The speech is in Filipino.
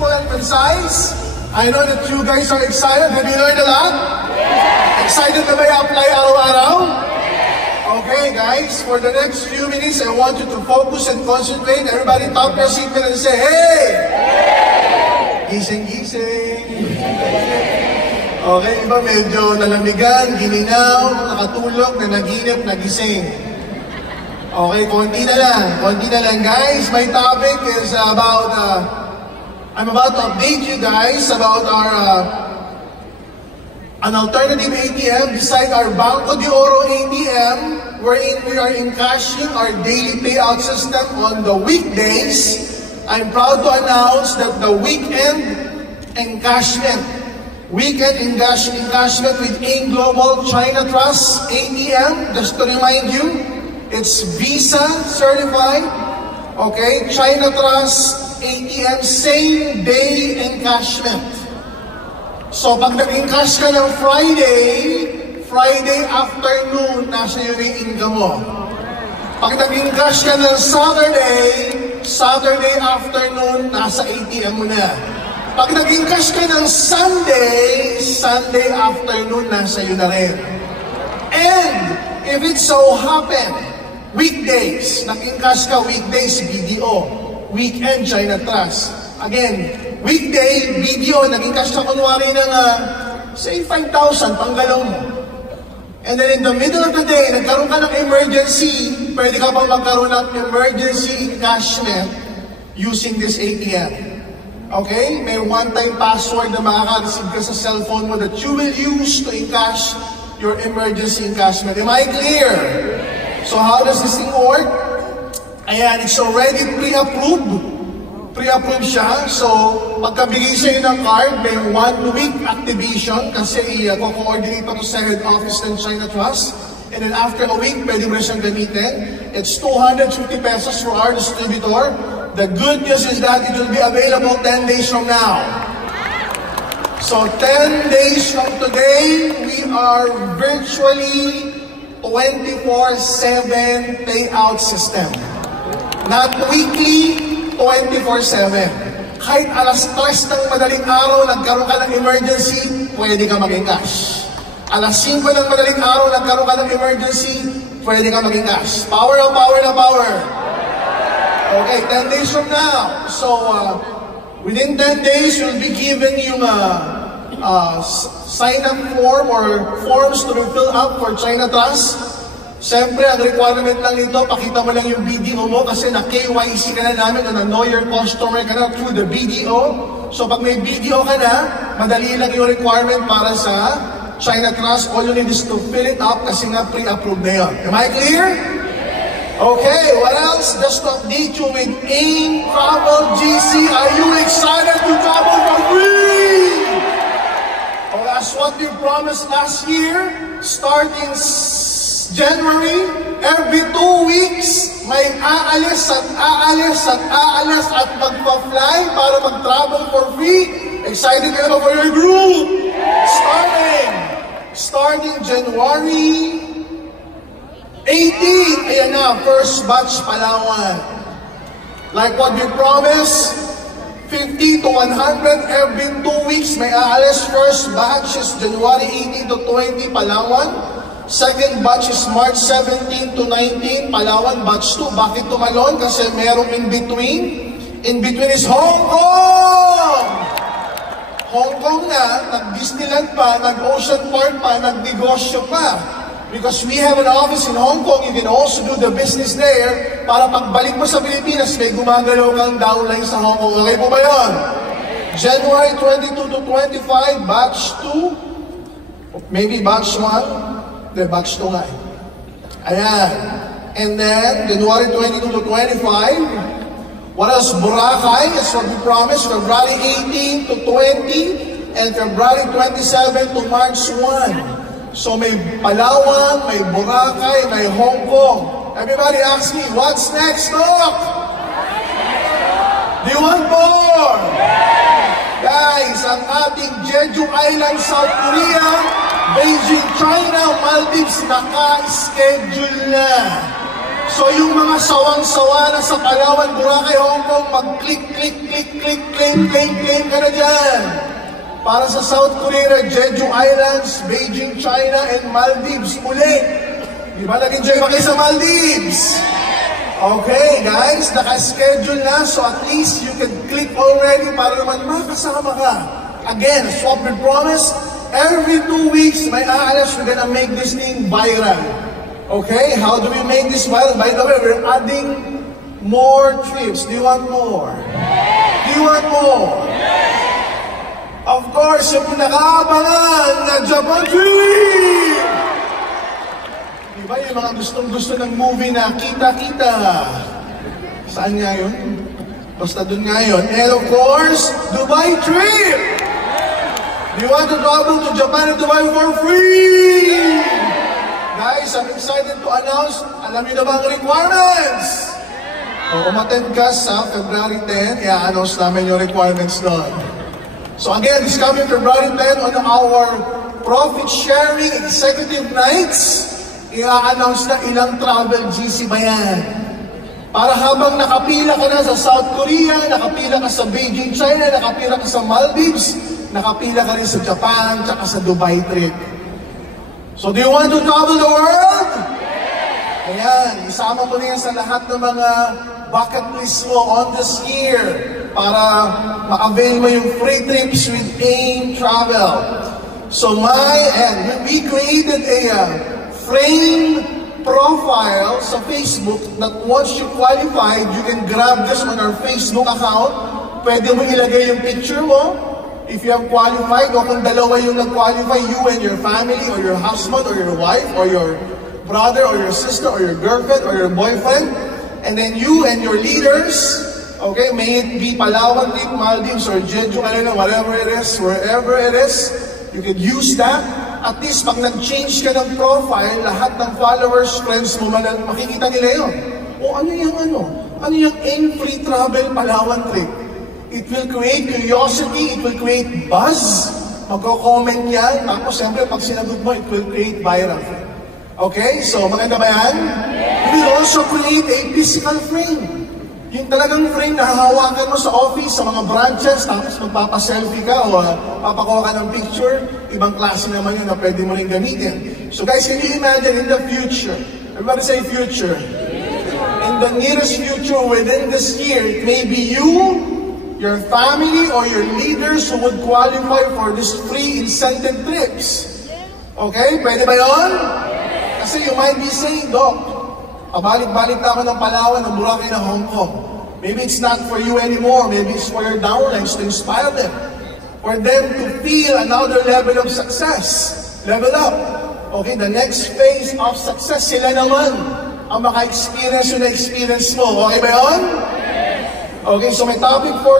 simple and concise. I know that you guys are excited. Have you learned a lot? Excited na ba i-apply araw-araw? Okay, guys, for the next few minutes, I want you to focus and concentrate. Everybody top your seatbelt and say, hey! Gising, gising. Okay, iba medyo nalamigan, gininaw, nakatulog, nanaginip, nagising. Okay, konti na lang, guys. My topic is about, I'm about to update you guys about our, an alternative ATM beside our Banco de Oro ATM, wherein we are encashing our daily payout system on the weekdays. I'm proud to announce that the weekend encashment with AIM Global China Trust ATM, just to remind you, it's Visa certified, okay, China Trust ATM, same day encashment. So pag nag-encash ka ng Friday afternoon, nasa yun yung income mo. Pag nag-encash ka ng Saturday afternoon, nasa ATM mo na. Pag nag-encash ka ng Sunday afternoon, nasa yun na rin. And if it so happen, weekdays, nag-encash ka, weekdays, BDO. Weekend, China Trust. Again, weekday, BDO, nag-encash ka kunwari ng, say, 5,000, panggalaw mo. And then in the middle of the day, nagkaroon ka ng emergency, pwede ka pa magkaroon ng emergency encashment using this ATM. Okay? May one-time password na makaka-receive ka sa cellphone mo that you will use to encash your emergency encashment. Am I clear? So how does this thing work? Ayan, it's already pre-approved. Pre-approved siya. So, pagkabigay sa'yo ng card, may 1 week activation kasi ko-coordinate pa to sa head office ng China Trust. And then after a week, pwede mo na siyang gamitin. It's 250 pesos for our distributor. The good news is that it will be available 10 days from now. So 10 days from today, we are virtually 24/7 payout system. Not weekly, 24/7. Kahit alas 3 ng madaling araw, nagkaroon ka ng emergency, pwede ka mag-encash. Alas 5 ng madaling araw, nagkaroon ka ng emergency, pwede ka mag-encash. Power na power na power. Okay, 10 days from now. So, within 10 days, you'll be given yung sign-up form or forms to be filled up for China Trust. Siyempre, ang requirement lang nito, pakita mo lang yung BDO mo kasi na-KYC ka na namin o na-know your customer ka na through the BDO. So, pag may BDO ka na, madali lang yung requirement para sa China Trust. All you need is to fill it up kasi nga pre-approved na yun. Am I clear? Okay, what else? Just to update you with AIM Travel GC. Are you excited to travel for free? Oh, that's what we promised last year. Starting January, every 2 weeks, may aalis at magpa-fly para mag-travel for free. Excited ka na ba for your group? Starting January 18, ayan na, first batch Palawan. Like what we promised, 50 to 100 every 2 weeks, may aalis. First batch is January 18 to 20, Palawan. Second batch is March 17 to 19, Palawan. Batch 2, bakit tumalon? Kasi merong in between. In between is Hong Kong! Hong Kong na, nag-Disneyland pa, nag-Ocean Park pa, nag-negosyo pa. Because we have an office in Hong Kong, you can also do the business there para pagbalik mo sa Pilipinas, may gumagalaw kang downline sa Hong Kong. Okay po ba yun? January 22 to 25, batch 2. Maybe batch 1. The batch 2 nga eh. Ayan. And then, January 22 to 25. What else? Boracay, that's what we promised. February 18 to 20. And February 27 to March 1. So may Palawan, may Boracay, may Hong Kong. Everybody asks me, what's next, Doc? Do you want more? Guys, ang ating Jeju Island, South Korea, Beijing, China, Maldives, naka-schedule na. So yung mga sawang-sawa na sa Palawan, Boracay, Hong Kong, mag-click, click, click, click, claim, claim, claim ka na dyan. Para sa South Korea, Jeju Islands, Beijing, China, and Maldives. Ulit. Di ba nag-enjoy ba kayo sa Maldives? Okay, guys, naka-schedule na, so at least you can click already para naman makasama ka. Again, as what we promised, every 2 weeks, may aalas, we're gonna make this thing viral. Okay, how do we make this viral? By the way, we're adding more trips. Do you want more? Do you want more? Of course, yung pinakaabangan na Japan trip! Diba yung mga gustong-gusto ng movie na kita-kita? Saan nga yun? Basta dun nga yun. And of course, Dubai trip! Do you want to travel to Japan and Dubai for free? Guys, I'm excited to announce, alam niyo na ba ang requirements? O umattend ka sa February 10, i-announce namin yung requirements doon. So again, this coming February 10 on our profit sharing executive nights, i-announce na ilang travel GC ba yan. Para habang nakapila ka na sa South Korea, nakapila ka sa Beijing, China, nakapila ka sa Maldives, nakapila ka rin sa Japan, tsaka sa Dubai trip. So do you want to travel the world? Ayan, isama mo na yan sa lahat ng mga bucket list mo on this year para ma-avail mo yung free trips with AIM Travel. So we created a frame profile sa Facebook that once you qualified, you can grab this on our Facebook account. Pwede mo ilagay yung picture mo. If you have qualified, o kung dalawa yung nag-qualify, you and your family, or your husband, or your wife, or your brother, or your sister, or your girlfriend, or your boyfriend, and then you and your leaders, okay, may it be Palawan trip, Maldives, or Jeju, whatever it is, wherever it is, you can use that. At least, pag nag-change ka ng profile, lahat ng followers, friends mo, makikita nila yun. O ano yung AIM Free Travel Palawan trip? It will create curiosity, it will create buzz. Magko-comment yan. Tapos, siyempre, pag sinagot mo, it will create viral. Okay? So, maganda ba yan? We will also create a physical frame. Yung talagang frame na hahawakan mo sa office, sa mga branches, tapos magpapaselfie ka o papakuha ka ng picture. Ibang klase naman yun na pwede mo rin gamitin. So guys, can you imagine in the future? Everybody say future. In the nearest future, within this year, it may be you, your family, or your leaders who would qualify for these free incentive trips. Okay? Pwede ba yun? Kasi you might be saying, Doc, pabalik-balik na ako ng Palawan, ng Boracay, ng Hong Kong. Maybe it's not for you anymore. Maybe it's for your downlines to inspire them. For them to feel another level of success. Level up. Okay, the next phase of success, sila naman ang maka-experience yung na-experience mo. Okay ba yun? Okay, so may topic for